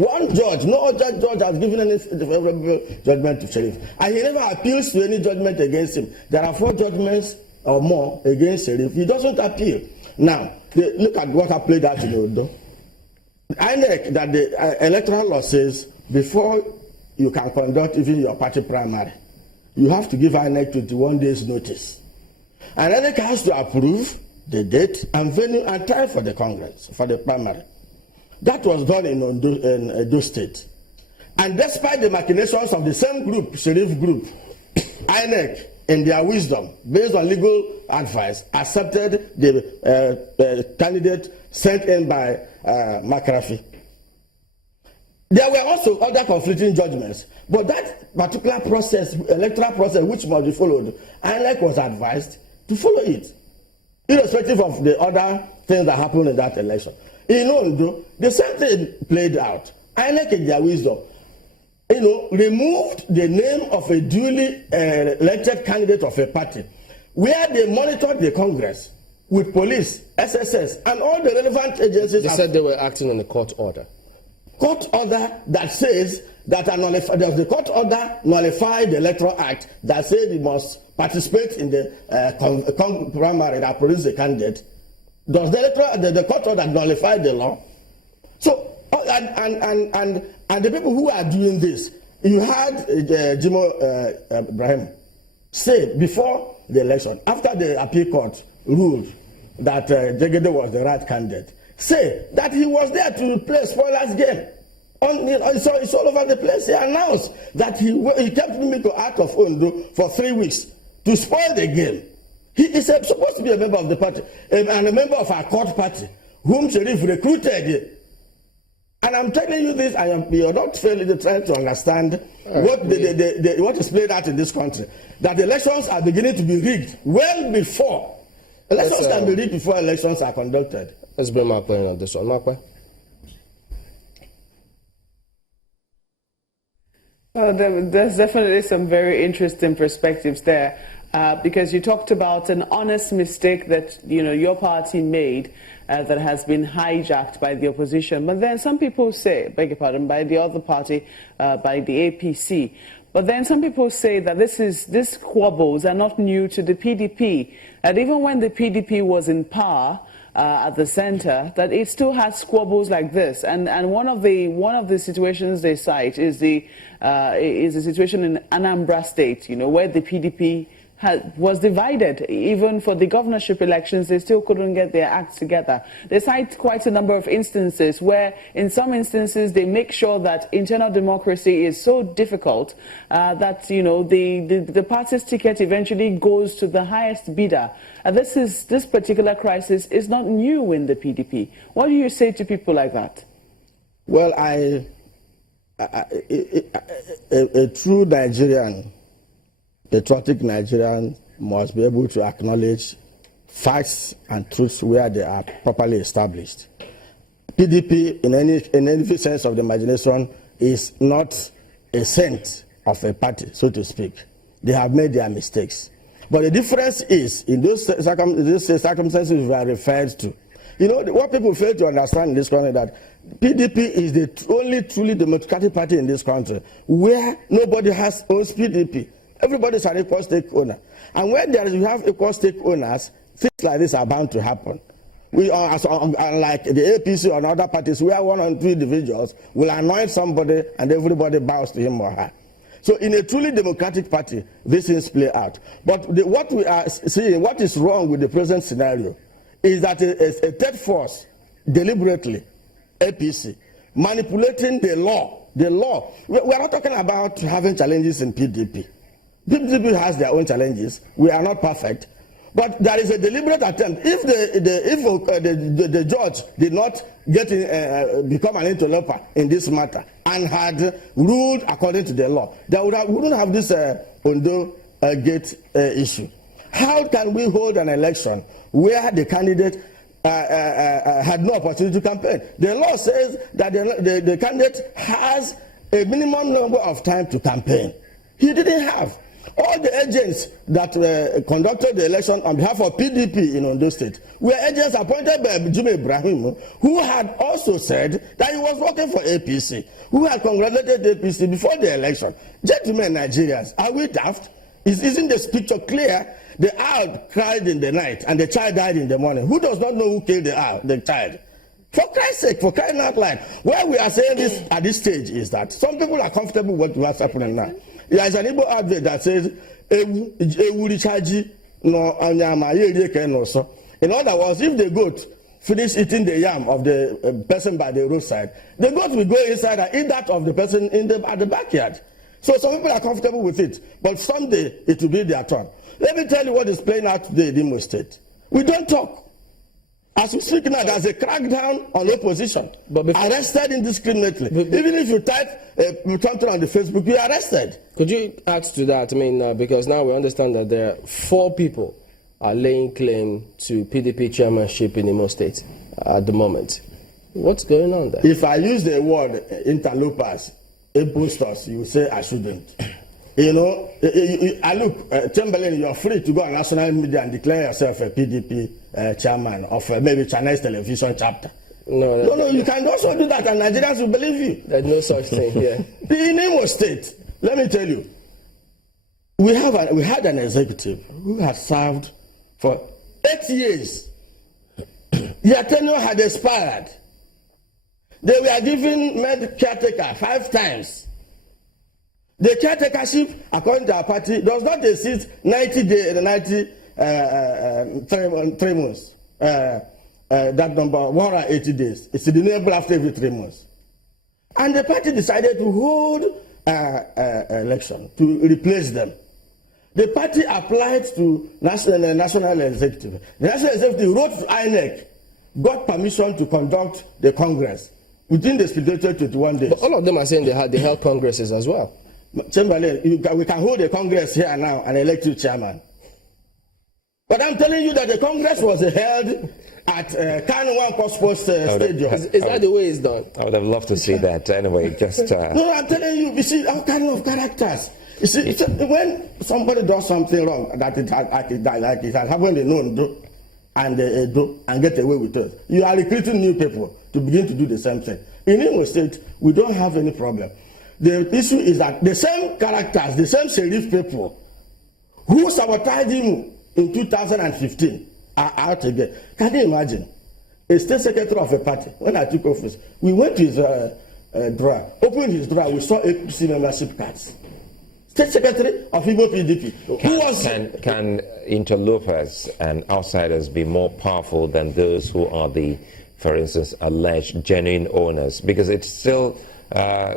One judge, no other judge has given any favorable judgment to Sheriff. And he never appeals to any judgment against him. There are 4 judgments or more against Sheriff. He doesn't appeal. Now, look at what I played out in Odo. INEC, that the electoral law says, before you can conduct even your party primary, you have to give INEC 21 days notice. And INEC has to approve the date and venue and time for the Congress, for the primary. That was done in Ondo State. And despite the machinations of the same group, Sheriff group, INEC, in their wisdom, based on legal advice, accepted the candidate sent in by McCarthy. There were also other conflicting judgments, but that particular process, electoral process, which must be followed, INEC was advised to follow it, irrespective of the other things that happened in that election. In Ondo, the same thing played out. INEC, in their wisdom, removed the name of a duly elected candidate of a party, where they monitored the Congress with police, SSS, and all the relevant agencies. They said they were acting on a court order. Court order that says that does the court order nullify the Electoral Act that says you must participate in the primary that produces a candidate? Does the court order nullify the law? So, and the people who are doing this, you had Jimo Ibrahim say before the election, after the appeal court ruled that Jegede was the right candidate, say that he was there to play spoilers game. It's all over the place. He announced that he kept me to out of Ondo for 3 weeks to spoil the game. He is supposed to be a member of the party and a member of our court party, whom Sheriff recruited. And I'm telling you this, you're not failing trying to understand what is played out in this country. That elections are beginning to be rigged well before. Elections can be rigged before elections are conducted. Let's bring Mark in on this one. Mark? Well, there's definitely some very interesting perspectives there, because you talked about an honest mistake that your party made that has been hijacked by the opposition. But then some people say, beg your pardon, by the other party, by the APC. But then some people say that these squabbles are not new to the PDP. And even when the PDP was in power, at the center, that it still has squabbles like this, and one of the situations they cite is the situation in Anambra State, where the PDP was divided. Even for the governorship elections, they still couldn't get their acts together. They cite quite a number of instances where, in some instances, they make sure that internal democracy is so difficult that the party's ticket eventually goes to the highest bidder. This particular crisis is not new in the PDP. What do you say to people like that? Well, a true Nigerian, patriotic Nigerian must be able to acknowledge facts and truths where they are properly established. PDP, in any sense of the imagination, is not a saint of a party, so to speak. They have made their mistakes. But the difference is, in those circumstances we are referred to, what people fail to understand in this country, that PDP is the only truly democratic party in this country where nobody owns PDP. Everybody is an equal stake owner. And when you have equal stake owners, things like this are bound to happen. Unlike the APC or other parties, where 1 or 2 individuals will anoint somebody and everybody bows to him or her. So in a truly democratic party, these things play out. But what we are seeing, what is wrong with the present scenario, is that a third force, deliberately, APC, manipulating the law. The law. We are not talking about having challenges in PDP. PDP has their own challenges. We are not perfect. But there is a deliberate attempt. If the judge did not become an interloper in this matter and had ruled according to the law, we wouldn't have this Ondo Gate issue. How can we hold an election where the candidate had no opportunity to campaign? The law says that the candidate has a minimum number of time to campaign. He didn't have. All the agents that conducted the election on behalf of PDP in Ondo State were agents appointed by Juma Ibrahim, who had also said that he was working for APC, who had congratulated APC before the election. Gentlemen, Nigerians, are we daft? Isn't this picture clear? The owl cried in the night and the child died in the morning. Who does not know who killed the owl, the child? For Christ's sake, for crying out loud. Why we are saying this at this stage is that some people are comfortable with what's happening now. There is an Igbo advert that says, in other words, if the goat finish eating the yam of the person by the roadside, the goat will go inside and eat that of the person at the backyard. So some people are comfortable with it, but someday it will be their turn. Let me tell you what is playing out today in Imo State. We don't talk. As we speak now, there's a crackdown on opposition. Arrested indiscriminately. Even if you type something on the Facebook, you are arrested. Could you add to that? I mean, because now we understand that there are 4 people are laying claim to PDP chairmanship in Imo State at the moment. What's going on there? If I use the word interlopers, impostors, you say I shouldn't. You know, look, Chamberlain, you are free to go on national media and declare yourself a PDP chairman of maybe Chinese television chapter. No, you can also do that and Nigerians will believe you. There's no such thing here. In Imo State, let me tell you, we had an executive who had served for 8 years. Their tenure had expired. They were given med caretaker 5 times. The caretakership, according to our party, does not exceed 3 months. That number, 180 days. It's renewable after every 3 months. And the party decided to hold election to replace them. The party applied to national executive. The national executive wrote to INEC, got permission to conduct the Congress within the stipulated 21 days. But all of them are saying they held congresses as well. Chamberlain, we can hold a Congress here now and elect you chairman. But I'm telling you that the Congress was held at Kanu Sports Stadium. Is that the way it's done? I would have loved to see that. Anyway, just... No, I'm telling you, you see all kind of characters. You see, when somebody does something wrong, like it has happened in Ondo and Edo and get away with it, you are recruiting new people to begin to do the same thing. In Imo State, we don't have any problem. The issue is that the same characters, the same sheriff people who sabotaged him in 2015 are out again. Can you imagine? A state secretary of a party, when I took office, we went to his drawer, opened his drawer, we saw APC membership cards. State secretary of Igbo PDP. Can interlopers and outsiders be more powerful than those who are the, for instance, alleged genuine owners? Because it still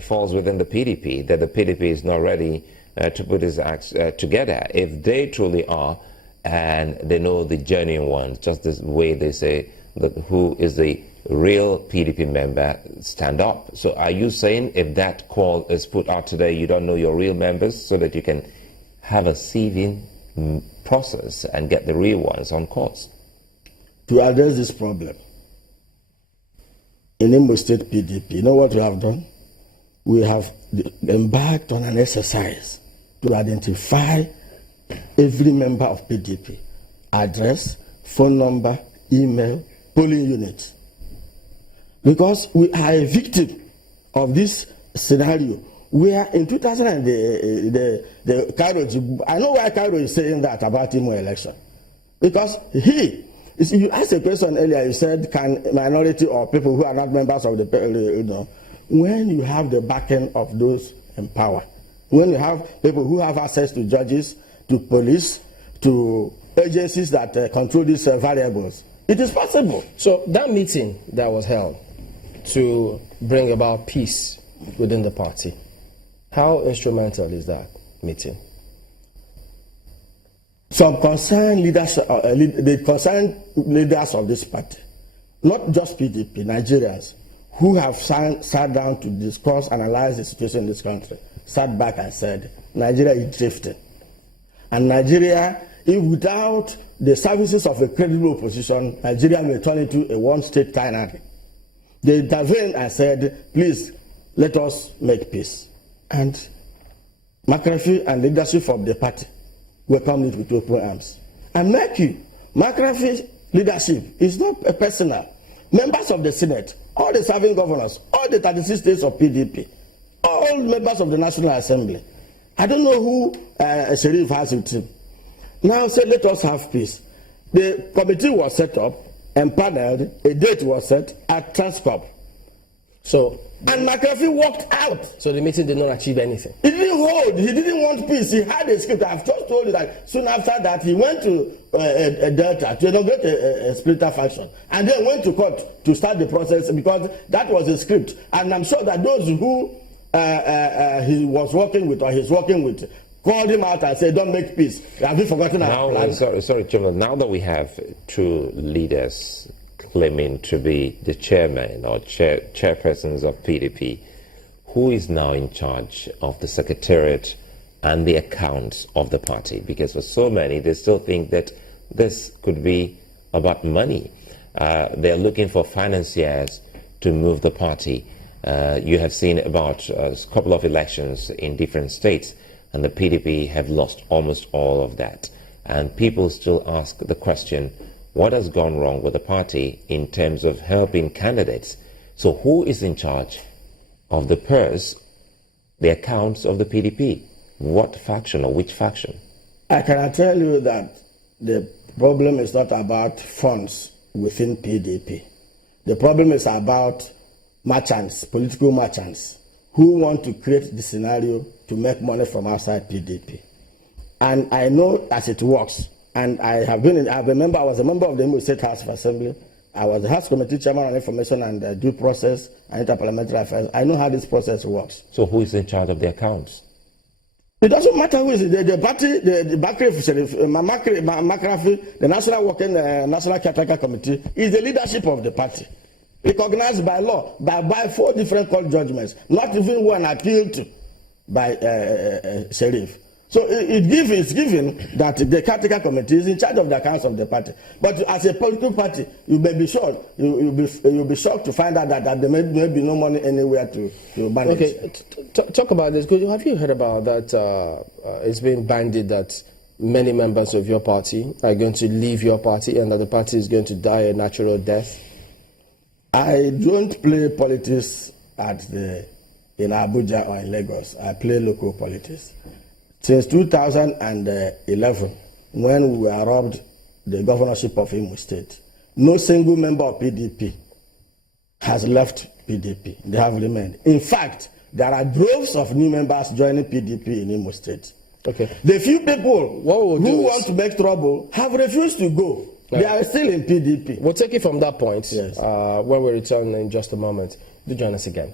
falls within the PDP, that the PDP is not ready to put its acts together. If they truly are, and they know the genuine ones, just the way they say that who is the real PDP member, stand up. So are you saying if that call is put out today, you don't know your real members so that you can have a sieving process and get the real ones on course? To address this problem, in Imo State PDP, you know what we have done? We have embarked on an exercise to identify every member of PDP, address, phone number, email, polling unit. Because we are a victim of this scenario where in 2000 the Cairo, I know why Cairo is saying that about Imo election. Because you asked a question earlier, you said, can minority or people who are not members of the, when you have the backing of those in power, when you have people who have access to judges, to police, to agencies that control these variables, it is possible. So that meeting that was held to bring about peace within the party, how instrumental is that meeting? Some concerned leaders, the concerned leaders of this party, not just PDP, Nigerians, who have sat down to discuss, analyze the situation in this country, sat back and said, Nigeria is drifting. And Nigeria, if without the services of a credible opposition, Nigeria may turn into a one-state tyranny. They intervened and said, please, let us make peace. And McCarthy and leadership of the party welcomed it with open arms. And mind you, McCarthy's leadership is not a personal. Members of the Senate, all the serving governors, all the 36 states of PDP, all members of the National Assembly. I don't know who Sheriff has with him. Now say, let us have peace. The committee was set up and paneled, a date was set at Transcorp. So, and McCarthy walked out. So the meeting did not achieve anything. He didn't hold. He didn't want peace. He had a script. I've just told you that soon after that he went to Delta to inaugurate a splitter faction, and then went to court to start the process because that was a script. And I'm sure that those who he was working with or he's working with called him out and said, "Don't make peace. Have you forgotten our plan?" Sorry, Chairman. Now that we have two leaders claiming to be the chairman or chairpersons of PDP, who is now in charge of the secretariat and the accounts of the party? Because for so many, they still think that this could be about money. They're looking for financiers to move the party. You have seen about a couple of elections in different states, and the PDP have lost almost all of that. And people still ask the question, what has gone wrong with the party in terms of helping candidates? So who is in charge of the purse, the accounts of the PDP? What faction or which faction? I can tell you that the problem is not about funds within PDP. The problem is about merchants, political merchants, who want to create the scenario to make money from outside PDP. And I know as it works. And I was a member of the Imo State House of Assembly. I was the House Committee Chairman on Information and Due Process and Interparliamentary Affairs. I know how this process works. So who is in charge of the accounts? It doesn't matter who is it. The party, the McCarthy, the National Caretaker Committee is the leadership of the party, recognized by law, by 4 different court judgments, not even one appealed to by Sheriff. So it's given that the caretaker committee is in charge of the accounts of the party. But as a political party, you may be shocked. You'll be shocked to find out that there may be no money anywhere to manage. Okay, talk about this. Have you heard about that? It's been bandied that many members of your party are going to leave your party and that the party is going to die a natural death. I don't play politics in Abuja or in Lagos. I play local politics. Since 2011, when we were robbed the governorship of Imo State, no single member of PDP has left PDP. They have remained. In fact, there are droves of new members joining PDP in Imo State. Okay. The few people who want to make trouble have refused to go. Right. They are still in PDP. We'll take it from that point. Yes. When we return in just a moment. Do join us again.